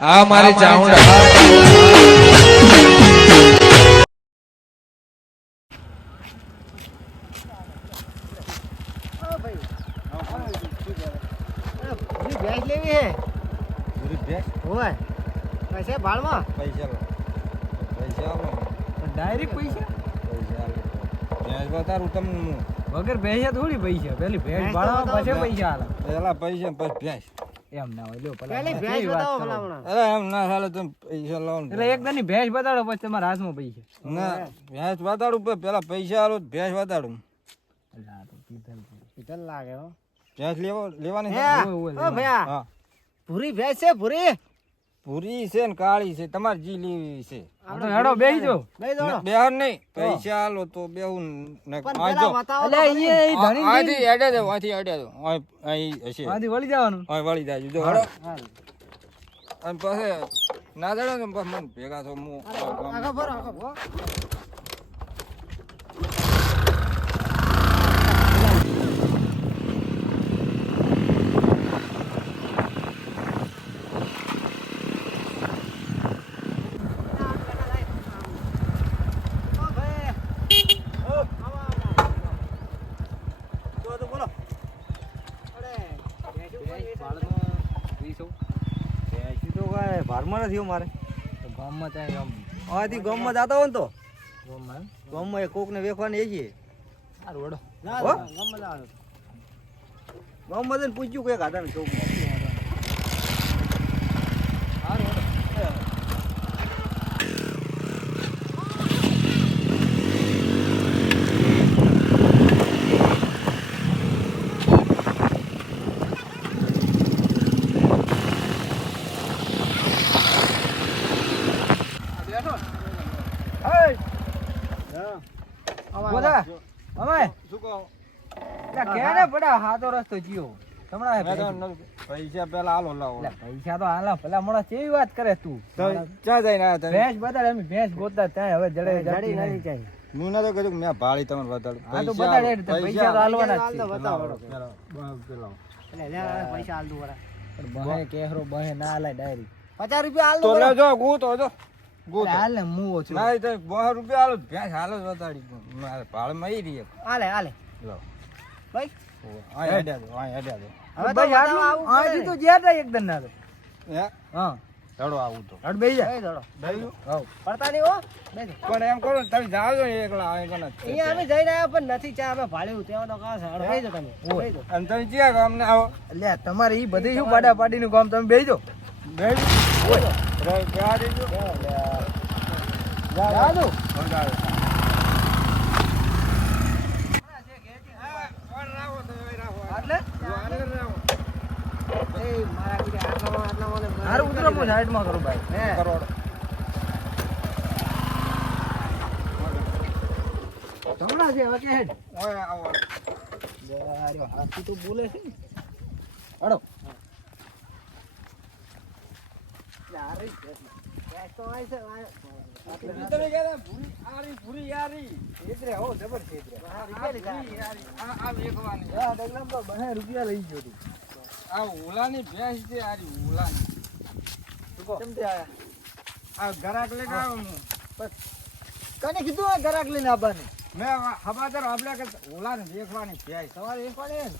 આ મારી ચાઉંડા ભેંસ લેવી હે પૂરી ભેંસ હોય પૈસા? ભાડમાં પૈસા પૈસા ડાયરેક્ટ પૈસા પૈસા ભેંસ બતાડું તમને વગર ભેંસ થોડી પૈસા. પેલી ભેંસ ભાડવા પછી. પૈસા આલે. પેલા પૈસા પછી ભેંસ. એમ ના હોય લ્યો પેલા ભેંસ બતાવો ભલામણા અરે એમ ના ચાલે તમે પૈસા લાવો ને એટલે એક દાની ભેંસ બતાડો પછી તમારા હાથમાં પૈસા. ના ભેંસ બતાડું પછી પેલા પૈસા આલો ભેંસ બતાડું. પીતલ લાગે હો. ભેંસ લેવો લેવાની હે છે? ઓય, ઓય, ઓ ભૈયા હા. પૂરી ભેંસ છે પૂરી પૂરી છે ને કાળી છે તમારે જી લેવી છે. તો હેડો બેસી. બેહી દોડો બેહર નહીં. પૈસા આલો તો બેહું ને આજો. અલે જો ઈ- ધણી આ- આથી અડે દો આથી અડે દો. અહીં હશે. આથી વળી જવાનું. અહીં વળી જાય જો હેડો. અને પછી ના જડો ને પછી મને ભેગા થો મુ આ ગામ- આગળ ભરો આગળ ભરો. ઓ ભાઈ. ઓ, આવો, આવો, આવો. જો તો બોલો. અરે, ભેંસું કોઈ વેચાતું ભેંસી તો ભારમાં નથી હો મારે ગામમાં ત્યાં ગામ આથી ગામમાં જતા હોય ને તો ગામમાં? ગામમાં એ કોકને વેખવાની છીએ સારું હેડો. ના, હો? ના, ગામમાં જઈને પૂછ્યું કે ગાધા ને ચોકમાં સારું હેડો. હા. બોલા. અમે શું કહો? એટલે કેને પડા હાથો રસ્તો જીઓ હમણાં તો. ન- પૈસા પેલા હાલો લાવો પૈસા તો હાલા પેલા હમણાં કેવી વાત કરે તું ચા ક્યાં જઈને આવ્યા તમે ભેંસ બતાડે એમ ભેંસ ગોતતા ત્યાં હવે જડે જડી નહીં. જાય હું નતો કીધું કે મેં ભાળી તમને બતાડું હા તો બતાડે પૈસા તો હાલવાના જ છે. બતાવો. પેલા- પૈસા હાલ દો બહે કેહરો બહે ના હાલે ડાયરી પચાસ રૂપિયા આલ તો. લેજો ગૂંતો જો ગૂંતો. હાલ ને ઓછું. ના તો બસો રૂપિયા આલો ભેંસ હાલો જ મારે ભાડમાં ઈ રહી આલે હાલે લો. ભાઈ. અહીં હેડ્યા દો અહીં હેડ્યા દો. હવે તો ભાઈ બતાવવા આટલું- આવવું પડે. આથી ને. તો જ્યાં તા એકદમ ના હે? હા. ચડો આવું તો. હટ બેહી જા બેહી દોડો. પડતા નહીં હો. પણ એમ કરો તમે જાઓ છો એકલા કને. અહીંયા અમે જઈને આવ્યા પણ નથી ચા અમે ભાડ્યું તેમાં તો હાલો, તમે. ઓય. અને જ્યાં કામ ને આવો? એટલે તમારે ઈ બધી શું પાડા પાડીનું કામ તમે બેહી જાઓ. બેહ્યું? રે, ક્યાં દેજો? જાજો. સમજાવે. હા, કોણ રાહો તો એ રાહો. આટલે? જો મારે હારું ઉતરો હું સાઈડમાં કરું ભાઈ. કરોડ. હમણાં છે હવે કે હેડ ઓય આવો. અરે હાથી તો બોલે છે ને હડો ગેસ તો આય છે, રૂપિયા લઈ ગયો તું આ ઓલાની ભેંસ છે આરી ઓલાની કેમ તે આયા આ ગરાક લઈને આવ્યો હું કને કીધું આ ગરાક લઈને આવવાનું મેં હવાદાર આપડે કે ઉલાને દેખવાની ભેંસ સવારે એક પડે ને?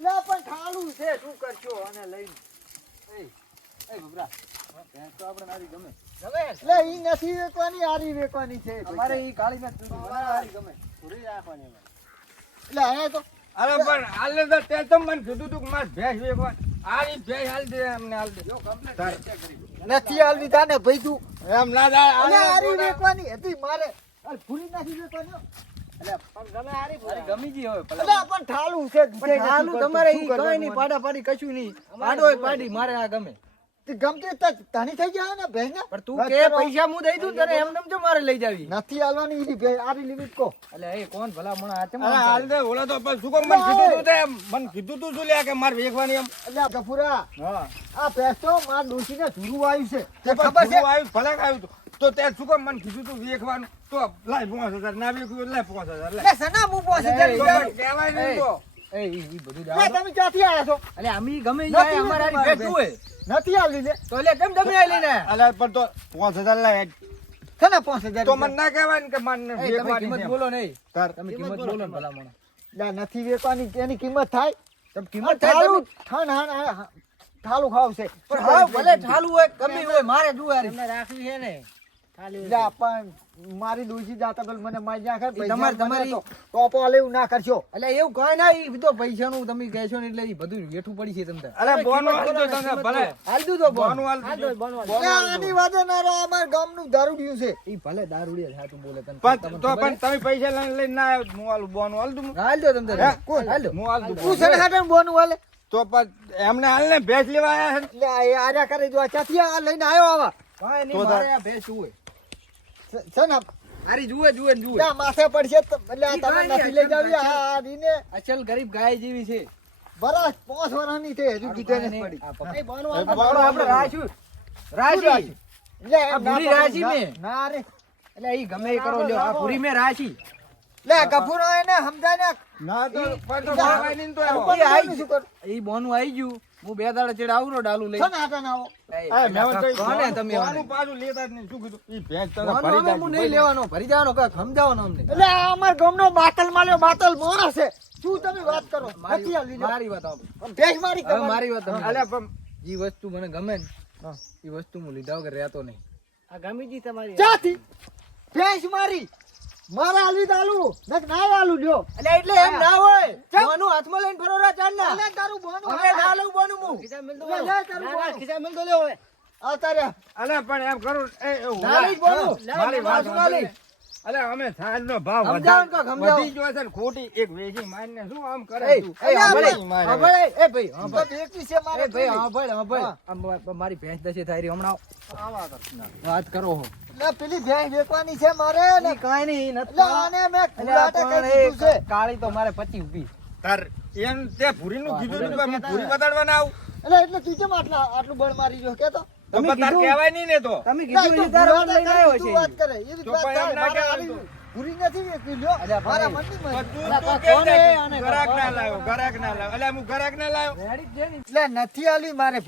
ના પણ ખાલું છે. શું કરશો અને લઈને? એ ભૂરા તો આપણે નારી ગમે. એટલે ઈ નથી વેકવાની આરી વેકવાની છે. અમારે ઈ કાળી ના મને નારી ગમે. પૂરી રાખવાની એટલે અહીંયા તો અરે પણ હાલે તો તે તો મને કીધું તું કે મારે ભેંસ વેકવા આરી ભેંસ હાલ દે અમને હાલ દે. નથી આલવી તાને ભાઈ તું એમ ના જાય હાલે વેકવાની હતી મારે. અરે પૂરી નથી વેકવાની તમારે કઈ નહીં પાડા પાડી કશું નહીં. પાડો પાડી મારે આ ગમે. ગમતી તો તની થઈ ગયા ને ને પણ તું કે પૈસા હું દઈ દઉં તને એમ નમ જો મારે લઈ જાવી નથી આલવાની ઈ ભેંસ આરી લિમિટ કો એટલે એ કોણ ભલા મણા હાથે અરે હાલ દે ઓલા તો પણ શું મને કીધું તું તે મને કીધું તું શું લ્યા કે મારે વેખવાની એમ એટલે ગફુરા હા આ ભેંસ તો માર ડોશીને જુરું આવ્યું છે તે ખબર છે આવ્યું ભલે આવ્યું તો તે શું મન મને કીધું તું વેખવાનું તો લાય પાંચ હજાર ના વેખ્યું લાય પાંચ હજાર સના હું પહોંચી અલે, જાય તો મને કહેવાય નહીં તો એ ઈ ઈ બધું લે, તમે ક્યાંથી આયા છો? અલે અમી ગમે નથી જાય અમારે આની તમારે નથી આવી લે. તો એટલે કેમ તમે આ લઈને આયા? પણ તો પાંચ હજાર છે ને પાંચ હજાર તો મને ના કહેવાય કે મને વેચવાની કિંમત બોલો નહીં તાર. તમે કિંમત બોલો ને ભલામણ. લે, નથી વેચવાની એની કિંમત થાય. તમે કિંમત થાય ઠાલું તમે- આ- ખાવશે પણ હા ભલે ઠાલું હોય મારે હારી. લે, પણ મારી ડોશી જાતા પેલા મને મારી નાખે પૈસા તમારે- તમારી- ટોપો આલે ના કરશો. એટલે એવું કઈ ના ઈ તો પૈસાનું તમે કહેશો ને એટલે ઈ બધું વેઠું પડી છે તમને અલ્યા બોનું હાલ દો તમે ભલે. હાલ દો તો હાલ દો. લે, આની વાદે ના રહો અમાર ગામનું દારૂડિયું છે. ઈ ભલે દારૂડિયા છે, બોલે તને. પણ તમને તો પણ તમે પૈસા લઈને લઈને ના આવ્યો હું હાલું બોનું હાલ દઉં? હાલ દો તમે તારે. હાલ દો. હું હાલ દઉં તું છે હાટે બોનું વાલે તો પણ એમને હાલ ને ભેંસ લેવા આયા છે આર્યા કરે જો આ ચાથી આ લઈને આવ્યો આવા? તો મારે આ આરી જુએ. જુએ જુએ. ના માથે પડશે એટલે આ તમે નથી લઈ જાવી આ આરીને અચલ ગરીબ ગાય જેવી છે. વરસ પાંચ વર્ષની છે હજુ કીધે ને પડી. એ એ બોનું આપણે રાશી રાશી. લે આ ના રાશી ના- ના રે. એટલે ઈ ગમે એ કરો લ્યો આ પૂરી મે રાશી લે ગફુરો એને સમજાય ને ના તો પણ તો ભાવાય તો આવો. આઈ બોનું શું ઈ બોનું આઈ ગયું. હું બે દાડા ચેડ આવરો ડાલુ લઈ. છે ને ના આવો. કોને તમે આનું? પાછું લેતા જ નહીં. શું કીધું? ઈ ભેંસ તને ભરી હવે હું નહીં લેવાનો. ભરી જવાનો કાંઈક સમજાવવાનો અમને. એટલે આ અમાર ગામનો બાતલ માલ્યો બાતલ મોણસ છે શું તમે વાત કરો? નથી આ લીધો. મારી વાત આવો. ભેંસ મારી કરો મારી વાત અલે અલ્યા પણ જે વસ્તુ મને ગમે ને એ વસ્તુ હું લીધા વગર રહેતો નહીં. ક્યાંથી? ભેંસ મારી. મારા આલવી દાલુ નક ના આલુ જો. એટલે એટલે એમ ના હોય. બોનું હાથમાં લઈને ફરો રા ચાંદના. અલે તારું બોનું. હવે ના લઉં બોનું હું. દો લે, તારું બોનું. આવતા રહ્યા. પણ એમ કરું એ, ના લઈશ બોનું મારી વાત પાછું અલે અમે અલ્યા અમે ભાવ સમજાવો ને વધારે- વધી ગયો છે ખોટી એક વેચી મારીને શું આમ કરે એ, મારે. ભાઈ, તો સાંભળે. બેટી છે મારે ભાઈ. હા. આ મારી ભેંસ દશે થઈ રહી, હમણાં. વાત કરો. હો. પેલી ભેંસ વેચવાની છે મારે ને. કાંઈ નહીં, નથી એટલે આને મેં ખુલાટે કહી દીધું છે. કાળી તો મારે પચી ઊભી તાર એમ તે ભૂરીનું કીધું તું કે હું ભૂરી બતાડવા ના આવું. એટલે એટલે તું કેમ આટલા આટલું બળ મારી જો કે તો તો તમે તાર કહેવાય નહીં ને તો. તમે કીધું એ તારા ભૂલાટે લઈને આવ્યો છે. વાત કરે. એવી તો એમ ના કહેવાય આલી નથી વેચી લ્યો. મારા મનની પણ તું તું કે કોને છે? આને ગરાક ના લાવ્યો ગરાક ના લાવ્યો અલ્યા હું ગરાક ના લાવ્યો રેડી જ છે ને? એટલે નથી આલી મારે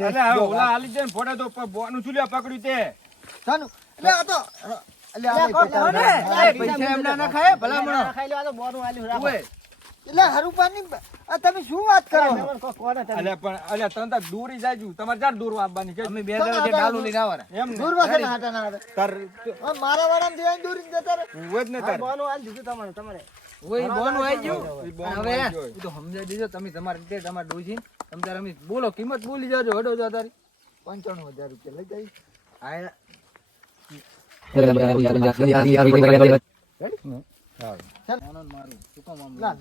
ઓલા ને ફોટે તો બોનું શું પકડ્યું તે. એટલે આ તો. એટલે આને પૈસા એમના ના ખાય ભલામણો. ઉવે. એટલે હરુપાની તમે શું વાત કરો? અલ્યા પણ અલ્યા તને દૂરી જાજુ તમારે ચાર દૂર આપવાની છે. અમે બે દાડા જે ડાલું લઈને આવવાના. એમ દૂર વાસે ના હાટા ના તાર મારા વાળામાં જઈને દોરીને જતા રહે. ઉવે જ ને તાર. ઓય, બોનું. તો દીધો તમે તમારે રીતે તમારે ડોશી તમે તારે અમે બોલો કિંમત બોલી જાજો હડો જો તારી. પંચાણું હજાર રૂપિયા લઈ જાય આનંદ મારું શું કામ આમ લા,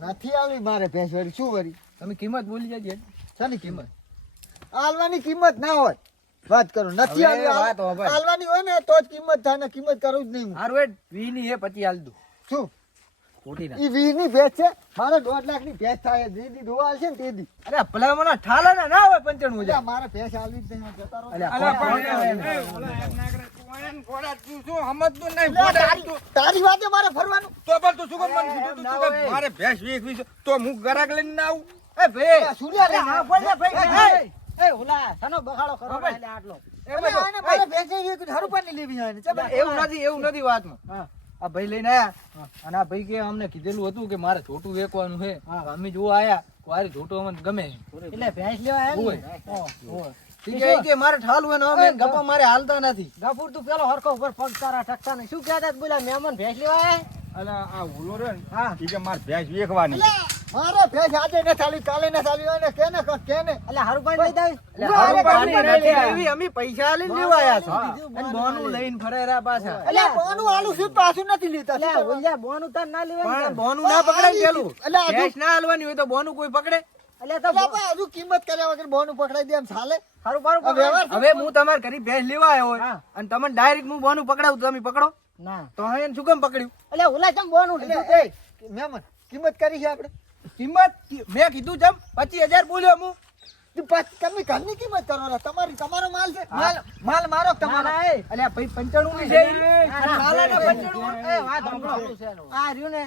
નથી આવી મારે ભેંસ વાળી શું વળી તમે કિંમત બોલી જાજે શાની કિંમત આલવાની કિંમત ના હોય વાત કરો નથી આલવી આલવાની હોય ને તો જ કિંમત થાય ને કિંમત કરું જ નહીં. હારું હેડ વી હે પછી આલ દઉં શું ખોટી વીસની ભેજ છે. મારે દોઢ લાખની ભેજ થાય. જે દી દોવા ને તે દી. અરે ભલા મને ઠાલા ને ના હોય પંચાણું હજાર. મારે ભેજ આલવી જ નહીં. જતા રહો. પણ કરે. તારી- વાતે મારે ફરવાનું. તો પણ તું શું મને કીધું તું? કે મારે ભેંસ વેચવી છે તો હું ગરાક લઈને ના આવું? એ ભાઈ સુર્યા રે. બોલ ને ભાઈ, એ. મારે ભેંસ એવી એક હરુપાની લેવી હોય એવું નથી એવું નથી વાતમાં. આ ભાઈ લઈને આયા. અને આ ભાઈ કે અમને કીધેલું હતું કે મારે છોટું વેકવાનું છે. અમે જોવા આયા મારે છોટું અમને ગમે. એટલે ભેંસ લેવા ને? એ કે મારે ઠાલું હોય ને અમે ગપ્પા મારે હાલતા નથી. ગફુર તું પેલો હરખો ઉપર પગ તારા ટકતા નહીં. શું કહેતા બોલા મહેમાન ભેંસ લેવા આયા? અલ્યા આ હુલો રે હા. ઈ કે મારે ભેંસ વેખવાની. મારે ભેંસ આજે ને ચાલી કાલે ને ચાલી હોય ને કેને ક- કેને? એટલે હરુપાઈ લઈ જાય એટલે હારું પાણી નથી આવી અમે પૈસા આલીને લેવા આયા છો અને બોનું લઈને ફરેરા પાછા. એટલે બોનું આલુ સુ પાછું નથી લેતા એટલે ઓલ્યા બોનું તાર ના પણ બોનું ના પકડાય પેલું. એટલે ભેંસ ના હાલવાની હોય તો બોનું કોઈ પકડે? એટલે તો હજુ કિંમત કર્યા વગર બોનું પકડાઈ દે એમ ચાલે. હારું પારું આ હવે હું તમારે ઘરે ભેંસ લેવા આવ્યો અને તમને ડાયરેક્ટ હું બોનું પકડાવું તો તમે પકડો. ના. તો હા એને શું કામ પકડ્યું? એટલે ઓલા ચમ બોનું એ કિંમત કરી છે આપણે? કિંમત મેં કીધું ચમ પચીસ હજાર બોલ્યો હું. તમે ઘરની કિંમત કરો રા. તમારી તમારો માલ છે. માલ માલ મારો તમારો? અલ્યા ભાઈ પંચાણું ની છે. પંચાણું. આ રહ્યું ને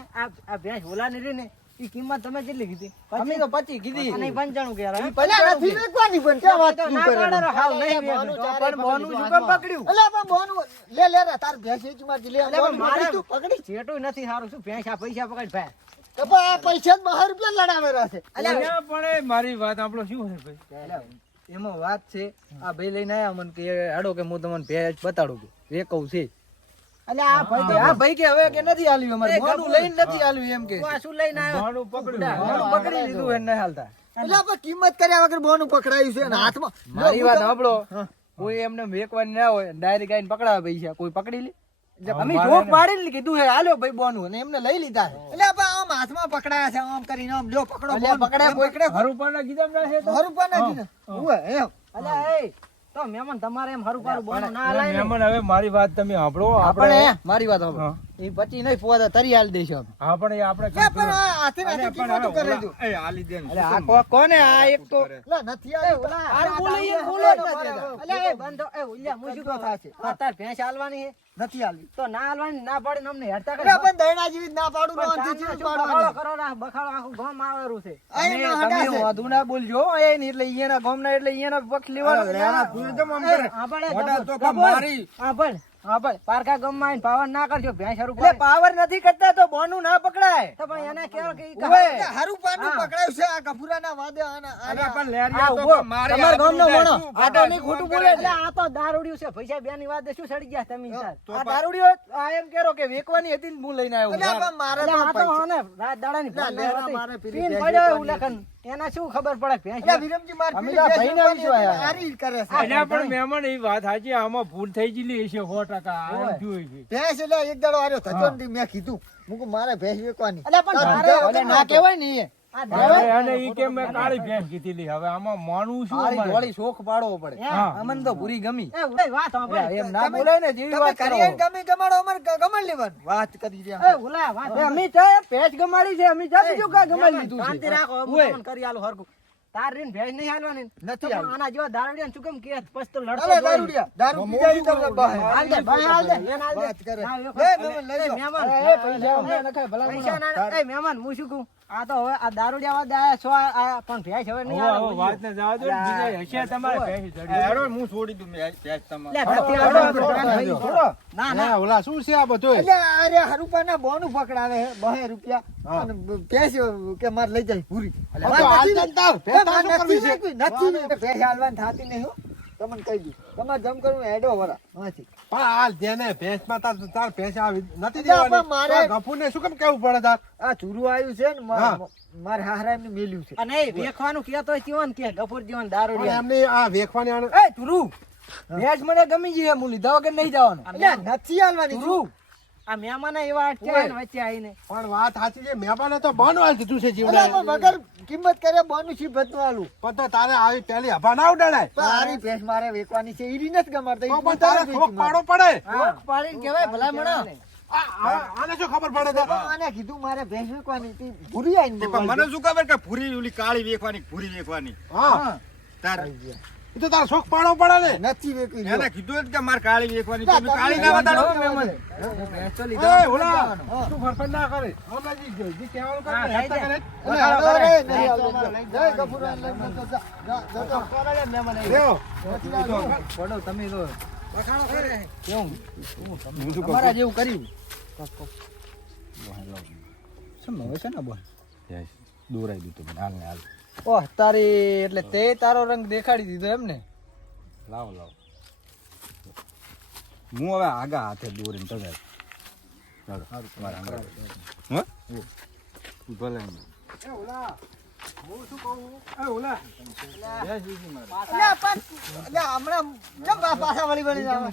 આ ભેંસ ઓલાની રહી ને. ઈ કિંમત તમે કેટલી કીધી? અમે તો 25 કીધી. અને ઈ પંચાણું કહેવાય. અલ્યા નથી વેચવાની પણ કે વાત તો કરે? હાવ નહીં વેચો. પણ બોનું શું કામ પકડ્યું? અલે પણ બોનું લે લે રે તાર ભેંસ વેચમાંથી લે. અલ્યા, પણ બોનું મારે તું પકડી. જેટલું નથી સારું શું ભેંસ આ પૈસા પકડ ભાઈ? તો પણ આ પૈસા જ બહાર રૂપિયા લડાવેલા છે. અલ્યા પણ મારી વાત આપણો શું છે ભાઈ? એમાં વાત છે આ ભાઈ લઈને આયા મને કે હાડો કે હું તમને ભેજ બતાડું કે વેકવું છે અલ્યા આ ભાઈ તો આ ભાઈ કે હવે કે નથી આલ્યું અમારે. એ લઈને નથી આલ્યું એમ કે. શું લઈને આવ્યો. ભાડું પકડ્યું. મોઢું પકડી લીધું એને હાલતા. એટલે આપણે કિંમત કર્યા વગર બોનું પકડાયું છે અને હાથમાં મારી વાત સાંભળો. કોઈ એમને વેકવાની ના હોય ડાયરેક્ટ આઈને પકડાવે પૈસા. કોઈ પકડી લે. અમે મારે પાડી ને. કીધું હે હાલ્યો ભાઈ બોનું અને એમને લઈ લીધા એટલે આપણે આમ હાથમાં પકડાયા છે આમ કરીને આમ જો પકડો પકડાય. પકડ્યા એમ હરુપાના કીધા ના છે તો? હર ઉપર નાખી ને ઉવે, એમ. અલ્યા એ તો મહેમાન તમારે એમ હરું પારું બોલો ના. મહેમાન હવે મારી વાત તમે સાંભળો આપણે મારી વાત સાંભળો. એ પચી નહીં પોવા તરી હાલ હા પણ એ આપણે કે પણ આ હાથે પણ કિંમતું હવે કરી દઉં. એ હાલી દે ને. અરે આ કો- કોને આ એક તો લા નથી આવ્યું. ઓલા, આ બોલે એ બોલે તો. અલ્યા એ બંધો એ ઉલ્યા મુજી શું કહું થશે. આ તાર ભેંસ હાલવાની હે નથી આવી તો ના હાલવાની ના પાડે અમને હેરતા એટલે કરે પણ દયણા જેવી ના પાડું નો નોંધથી તારના પાડો. કરો ના બખાડો આખું ગામ આવેલું છે અને તમે. વાંધું ના બોલજો એ નહીં એટલે ઈયાના ગામના એટલે ઈયાના પક્ષ લેવાનો ના પૂરી તો આમ કરે. આ પડે મોઢા ગબો- તો મારી. આ પડે આ ભાઈ પારખા ગમમાં પાવર ના કરજો ભેંસ હારું એટલે પાડે. પાવર નથી કરતા તો બોનું ના પકડાય તો પણ એને કેવો કે ઈ ઉવે. એટલે પાનું પકડાયું છે આ ગફુરાના વાદે આના- અરે પણ લેરિયા તો મારે તમાર ગામ નો. શું આ તો ની ખોટું બોલે એટલે આ તો દારૂડિયું છે પૈસા બે ની વાત શું સડી ગયા તમે તાર? આ દારૂડિયો આ એમ કેરો કે વેકવાની હતી ને હું લઈને એટલે આવ્યો પણ મારે તો આ તો રાત દાડા ની પીને ભેંસ પડ્યો વેચવાની એવું લખન. એને શું ખબર પડે? ભેંસ વિરમજી માર અમે તો આ ભેંસ વિશે હતી, કરે છે. અલ્યા પણ મહેમાન એ વાત સાચી આમાં ભૂલ થઈ ગયેલી હશે સો ટકા. આ એમ થયું ભેંસ એટલે એક દાડો હાર્યો થતો નથી મેં કીધું. મું મારે ભેંસ વેચવાની. અલ્યા પણ મારે ના કહેવાય ને અને ઈ કે મેં કાળી ભેંસ કીધેલી હવે આમાં માનવું શું આળી અમારે? શોખ પાડવો પડે હા. તો પૂરી ગમી એ વાત સાંભળ. એમ ના બોલાય ને જેવી વાત કરો કરી ગમે ગમાડો અમારે ગમાડ લેવાનું વાત કરી એ રહ્યા વાત એ ચા પેચ ગમાડી છે અમે ચા બીજું કાંઈ ગમાડી લીધું છે શાંતિ રાખો હું કરી આલું હરખું. તાર રીન ભેંસ નહીં હાલવાની નથી. આના જેવા દારૂડિયાને શું કેમ કે પછી તો લડતો અરે દારૂડિયા દારૂ પીધા તમને બહાર. હાલ દે, ભાઈ હાલ દે, એને હાલ દે. વાત કરે. એ મહેમાન લઈ જાઓ. એ પૈસા અમને નખાય, ભલા પૈસા ના- એ મહેમાન, હું શું કહું? આ તો હવે આ દારૂડિયા વાળા આયા, સો પણ ભેંસ હવે નહીં હવે- વાત ને જવા દો બીજા હશે તમારે હેડો, હું છોડી દઉં ભેંસ તમારે. લે, નથી છોડો, હાલવાનું. છોડો, ભાઈ, છોડો. છોડો. ના ના ઓલા શું છે આ બધું એટલે અરે હરુપાના બોનું પકડાવે બહે રૂપિયા અને ભેંસ કે મારે લઈ જાય પૂરી નથી કરવી છે? વેચવી, નથી ભેંસ હાલવાની થાતી નહીં હો. તમને કહી દઉં. તમારે જમ કરવું હેડો વરા. અહીંથી. પણ હાલ જેને ભેંસમાં તાર તાર ભેંસ આવી નથી દેવાની. મારે- ગફુ ને શું કેમ કેવું પડે તાર? આ ચૂરું આવ્યું છે ને મારે હારા એમને મેલ્યું છે. અને વેખવાનું કહેતો હોય તેવું ને કે ગફુર જીવન દારૂ એમને આ વેખવાની એ તુરુ ભેજ મને ગમી ગઈ હું લીધા વગર નહીં જવાનું. નથી હાલવાની. તુરુ. આ મહેમાન એવા અટક્યા વચ્ચે આવીને. પણ વાત સાચી છે મહેમાને તો બન હાલ દીધું છે જીવડા વગર કિંમત કરે બોનું છે ભતનું આલું. પણ તો તારે આવી પેલી હભા ના ઉડાડાય. તારી ભેંસ મારે વેકવાની છે ઈરી નથી ગમાડતા તો પણ તારે તારે પાડો પડે. શોખ પાડીને કહેવાય ભલા મણા. આને શું ખબર પડે આને કીધું મારે ભેંસ વેકવાની હતી ભૂરી આવીને મને શું ખબર કે ભૂરી ઓલી કાળી વેકવાની ભૂરી વેખવાની? હા. તાર એ તો તારો શોખ પાડો પડે ને. નથી વેચવી એને કીધું જ કે મારે કાળી વેકવાની તો કાળી ના તમે બતાડો તો એ ઓલા શું ફરફર ના કરે? હમણાં જી જી કેવાનું કરે. ને, હેતા કરે. અરે, નહીં આવતું. જય ગફુરાન લઈને જતો જા. જા. પડો તમે તો બખાડો કરે. કેવું? તમારા જેવું કર્યું. સમ હવે છે ને બોલ? દોરાઈ દીધું મને હાલ ને હાલ. ઓહ તારી એટલે તે તારો રંગ દેખાડી દીધો એમ ને લાવો લાવ. હું હવે આગા હાથે દોરીને તમે ભલે એ ઓલા હું શું કહું? એ ઓલા અલ્યા, પણ, અલ્યા, હમણાં પાછા વળી વળી આવે?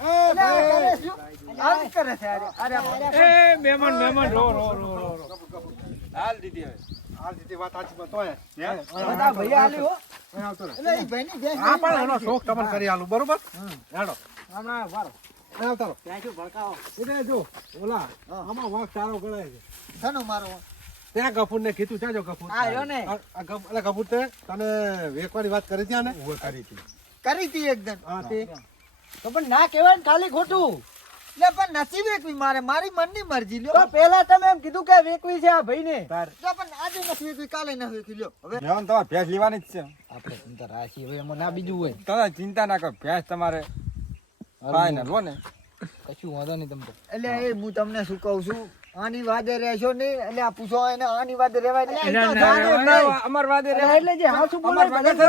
અલ્યા, આ કરે શું? આમ કરે છે અરે. અરે, અરે. એ મહેમાન મહેમાન રો રો રો રો રો. હાલ દીધી હવે. હાલ રીતે વાત સાચી પણ તોય બધા ભૈયા હાલી હો. અહીં આવતો રહે. એટલે ઈ ભાઈની ભેંસ હા પણ એનો શોખ તમને કરી આલું બરોબર? હેડો. હમણાં વારો. અહીં ત્યાં શું ભડકાવો? એટલે જો. ઓલા આમાં વાંક સારો ગણાય છે. શાનો મારો ત્યાં ગફુર ને કીધું ત્યાં જો ગફુર. ને. એટલે ગફુર તે તને વેકવાની વાત કરી ત્યાં ને? કરી હતી. કરી હતી એકદમ. હા તે. તો પણ ના કહેવાય ને ખાલી ખોટું. લે પણ નથી વેચવી મારે. મારી મનની મરજી લ્યો. તો પેલા તમે એમ કીધું કે વેકવી છે આ ભાઈને. તાર પણ આજે નથી વેકવી કાલે નથી વેકવી લ્યો. હવે તમારે ભેંસ લેવાની જ છે. આપણે ચિંતા રાખી હવે એમાં ના બીજું હોય. તમે ચિંતા ના કરો ભેંસ તમારે ફાઈનલ હો ને. કશું વાંધો નહીં તમને. એટલે એ હું તમને શું કહું છું? આની વાદે રહેશો નહીં એટલે આ પૂછો એને આની વાદે રહેવાય નહીં. તો. અમાર વાદે એટલે જે હાસુ બોલે મગજ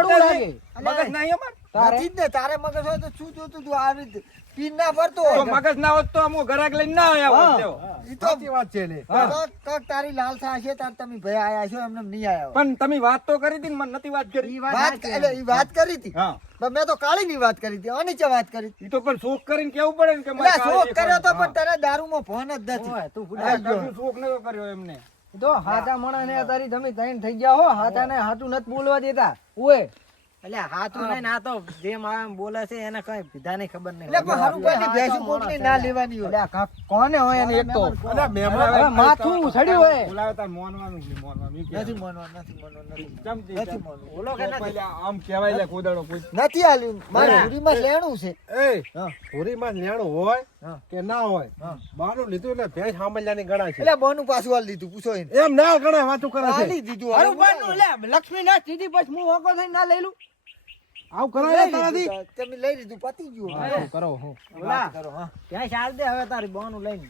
નહીં અમાર. નથી ને તારે મગજ હોય તો શું જોતું તું? આવી રીતે પીન ના ફરતો મગજ ના હોત તો અમુક ઘરાક લઈને ના આવ્યા હોત તેઓ. ઈ તો કાંક- કાંક તારી લાલસા હશે તાર તમે ભાઈ આયા છો એમને નહીં આયા પણ તમે વાત તો કરી હતી ને મને નથી વાત કરી. વાત એટલે ઈ વાત કરી હતી? પણ મેં તો કાળી ની વાત કરી હતી આની વાત કરી ઈ તો પણ શોખ કરીને કેવું પડે ને કે મારે શોખ કાલે કર્યો તો પણ તારા દારૂમાં ફોન જ નથી. તું નતો કર્યો એમને. તો હાથા મણા ને તારી તમે થઈ ગયા હો હાથા ને હાથું નથી બોલવા દેતા. ઓય એટલે હાથું નહીં ના તો જેમ મારે બોલે છે એને કઈ પીધા ની ખબર નહીં. એટલે પણ હરુભાઈની ભેંસી કોટલી ના લેવાની હોય. એટલે કોને હોય એને એક તો? બોલાવે હવે માથું ઉછડ્યું હોય. બોલાવે તાર મોનવાનું છે મોનવાનું. નથી મોનવાનું નથી મોનવાનું નથી નથી. બોલો કે નથી. આમ કહેવાય લે કોદાળો કોઈ. નથી આલ્યું મારે હુરીમાં લેણું છે. હા. હોરીમાં લેણું હોય કે ના હોય બાનું લીધું એટલે ભેંસ સાંભળ્યાની ગણાય છે. એટલે બોનું પાછું આલી દીધું પૂછો એમ ના ગણાય વાતું કરે છે. આલી દીધું અરે બાનું લે લક્ષ્મી ના સીધી પછી હું હોકો થઈને ના લઈ લઉં? આવું કરાય તારાથી. તમે લઈ લીધું પતી ગયું. શું કરો હો. ઓલા કરો હા. ક્યાંય ચાલ દે હવે તારી બોનું લઈને.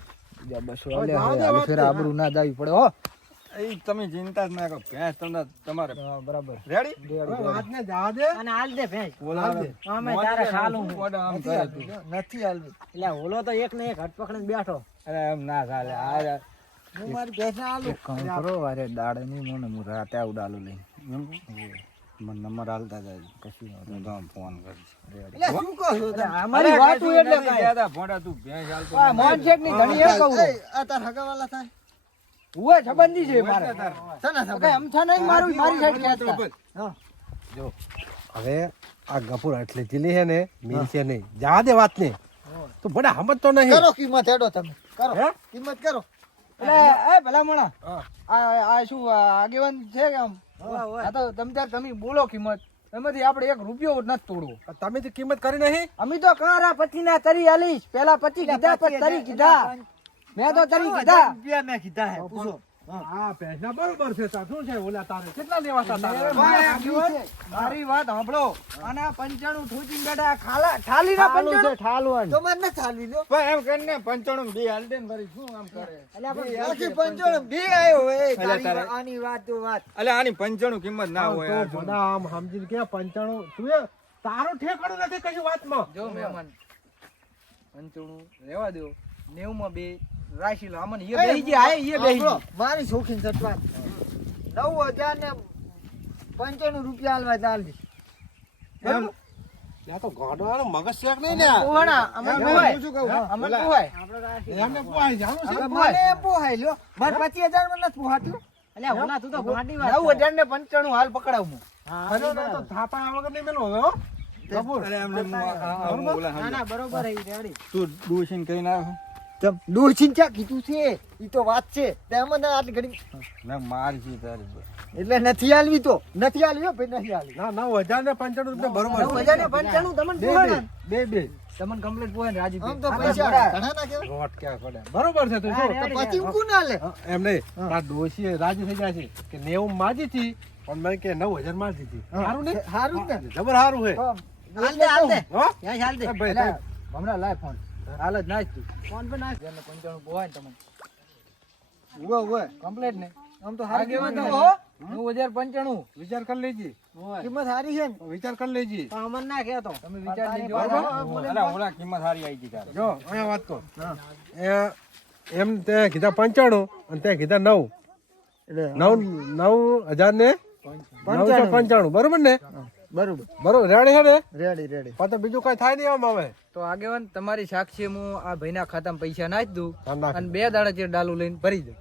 જા બસ હવે લે હવે દે ફેર આબરૂ ના જાવી પડે હો. એ તમે ચિંતા જ ના કરો. ભેંસ તમને તમારે બરાબર. રેડી? વાત ને જા દે. અને હાલ દે ભેંસ. બોલાવે. અમે તારે ખાલું હું. આમ કરે તું. નથી હાલતું. એટલે ઓલો તો એક ને એક હટ પકડીને બેઠો. અરે એમ ના ચાલે આ હું મારી ભેંસ ના હાલું કરો અરે દાડે ની મને હું રાતે આવડાલું ડાલું લઈને મને નંબર હાલતા જાય કશું હું તો ફોન કરીશ. એટલે શું કહો અમારી વાત હું એટલે નથી દાદા ભોડા તું ભેંસ આલતો આ મોહન છે ની ધણી એમ કહું. આ તાર હગાવાલા થાય. ઉવે સંબંધી છે મારે. તને કે એમ અમથા નહીં મારું મારી સાઈડ ખેંચતા. હવે આ ગફુર એટલે જીલી છે ને છે નહીં. જા દે વાત ને તું ભડા સમજતો નહીં. કરો કિંમત હેડો તમે. કરો. કિંમત કરો. એટલે એ ભલા મણા આ આ શું આગેવાન છે કે આમ? આ તો તમ તમે બોલો કિંમત. એમાંથી આપણે એક રૂપિયો નથી તોડવો. તમે કિંમત કરી નહીં? અમે તો કારા પચી ના તરી આલીશ. પેલા પતિ કીધા પછી તરી કીધા. મેં તો તરી કીધા. રૂપિયા મેં કીધા હે પૂછો. હા. પૈસા બરોબર છે તાર છે ઓલા તારે? કેટલા લેવા તારે? મારી વાત. સાંભળો. આના પંચાણું ઠોચીને બેઠા ખાલા ઠાલી ના પંચાણું? ઠાલવાનું તો મને નથી આલવી પણ એમ કરીને પંચાણું બે હાલ દે ને શું આમ કરે? આખી પંચાણું બે આવ્યો હોય. એ તારી તારે- વા- આની વાત તો વાત આની પંચાણું કિંમત ના હોય તો આમ સમજીને કે પંચાણું તું એ તારું ઠેકાણું નથી કશું વાતમાં. જો મહેમાન. પંચાણું રેવા દો. નેવું માં બે. રાશી લો. અમને એ બેહી ગયા એ બેહી મારી શોખીન સટવાત નવ હજાર ને પંચાણું રૂપિયા હાલવા ચાલવી એમ? તો ગાંડવાનો મગજ શેક નહીં ને. પોહાણા, અમે પોહાય. હું અમે પોહાય. એમને પોહાય જાણું છે મને પોહાય લ્યો. મારે પચીસ હજારમાં નથી પોહાતું. અલ્યા, ઓલા તું તો ગાંડી વાત ને પંચાણું હાલ પકડાવું તો થાપા વગર નહીં મેલો હવે હો. અરે એમને હું હું ઓલા ના ના બરોબર હે, રેડી. તું ડોશીને કહીને આવ્યો? તમ ડોશીને ક્યાં કીધું છે? ઈ તો વાત છે. તેમાં ને આટલી ઘડી મેં મારી છે તારી એટલે નથી આલવી તો. નથી આલવી ભાઈ નથી આલવી ના નવ હજાર ને પંચાણું રૂપિયા બરોબર નવ હજાર ને પંચાણું તમને બે બે બે બે. તમને કમ્પ્લીટ પોહે ને રાજી આમ તો પૈસા ઘણા ના કહેવાય. રોટ ક્યાં પડે? બરોબર છે તું તો પછી ઊંકું ના લે એમ નહીં. તાર ડોશી રાજી થઈ જાય છે કે નેવું માજી હતી પણ મેં કે નવ હજારમાં હતી. સારું ને સારું ને. જબર સારું હે. હાલ દે હાલ દે. હાલ દે. એ ભાઈ એટલે હમણાં લાય ફોન. હાલ જ નાખ તું. ફોન પર નાખ. જેને પંચાણું પોહાય ને તમને. ઊભો ઊભો કમ્પ્લીટ ને? આમ તો હાર કેવા કિંમત તો હો. નવ હજાર પંચાણું. વિચાર કરી લેજી. કિંમત સારી છે ને? વિચાર કરી લેજી. પણ અમર ના કહેતો તમે વિચાર લેજો. અરે ઓલા કિંમત સારી આવી ગઈ તારે. જો અહીંયા વાત કર. એ એમ તે કીધા પંચાણું અને તે કીધા નવ. એટલે નવ નવ હજાર ને પંચાણું. બરોબર ને? બરોબર. બરોબર રેડી હેડે રેડી રેડી. પાછો બીજું કઈ થાય નહીં આમ હવે. તો આગેવાન તમારી સાક્ષી હું આ ભાઈના ખાતામાં પૈસા નાખી દઉં અને બે દાડા જે ડાલુ લઈને ભરી દઉં.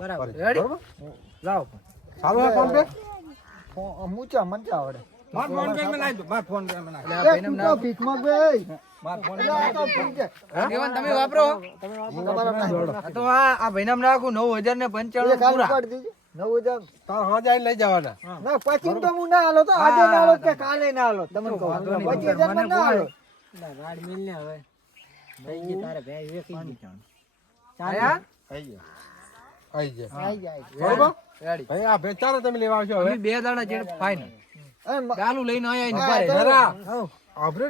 બરાબર. રેડી? લાવો. સારું હે ફોન પે? મૂચા મન આવડે. માર ફોન પે માં નાખી દો, માર ફોન પે માં નાખી દો. માર ફોન એટલે આ તો ભૂલ છે. આગેવાન તમે વાપરો. તો આ ભાઈ નામ નાખું નવ હજાર ને પંચાણું. નવ હજાર. તાર હા જાય લઈ જવાના. ના પછી તો હું ના હાલો તો આજે ના હાલો કે કાલે ના હાલો તમને કહું. વાંધો નહીં. પચીસ હજાર ના રાડ મિલ ને હવે. થઈ ગઈ તારે ભેંસ વેચી દીધી. આયા? આઈ જાય આઈ જાય. બરોબર? રેડી. ભાઈ આ બેચારો તમે લેવા આવશો હવે. બે દાડા જેડ ફાઈન એ મ- લઈને આયા ને.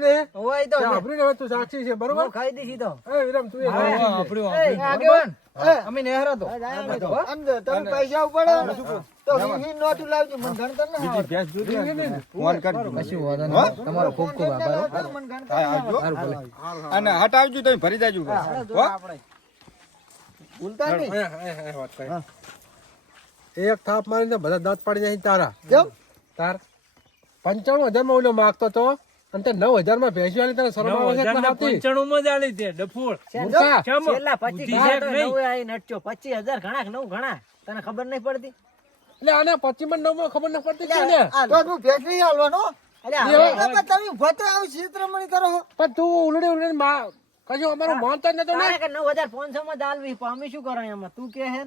રહે. તો- ને ને સાક્ષી છે બરોબર? ખાઈ દીધી તો. વિરમ આગેવાન. એ, અમે નેહરા તો. આમ તમે પૈસા ઉપાડો તો નોટું લાવજો મને ગણતર ના. ભેંસ દૂધ ફોન કરજો. કશું વાંધો નહીં. તમારો ખૂબ ખૂબ આભાર. મને ગણતર અને હટાવજો તમે ફરી જાજો હો ભૂલતા નહીં. એક થાપ મારીને બધા દાંત પાડી જાય તારા. કેમ? તાર પંચાણું હજારમાં ઓલો માગતો તો. અને તે નવ હજારમાં ભેંસી વાળી તને શરમ આવે છે કે ના આવતી? પંચાણું માં જ આલી તે ડફોળ. છેલ્લા પચીસ બુદ્ધિ હજાર છે તો કે નહીં? નવે આઈ નટચો પચીસ હજાર ઘણા નવ ઘણા? તને ખબર નહીં પડતી? એટલે આને પચીસમાં નવમાં ખબર ન પડતી છે ને તો તું ભેંસ હાલવાનો? અલ્યા એ હવે એ પણ તમે ભતો આવું છેતરમણી કરો પણ તું ઉલડી ઉલડી માં કશું અમારું માનતો જ નતો ને? નવ હજાર પાંચસો માં દાલવી અમે શું કરો એમાં? તું કે હે?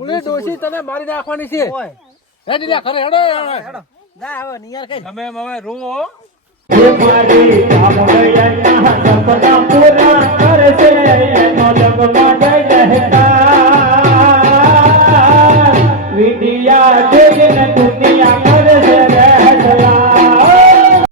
ઉલડી તને મારી નાખવાની છે. ઓય હેડી ખરે હેડો. હેડો. જા હવે નિયર કઈ તમે એમ હવે રોવો વિડિયા જોઈને તું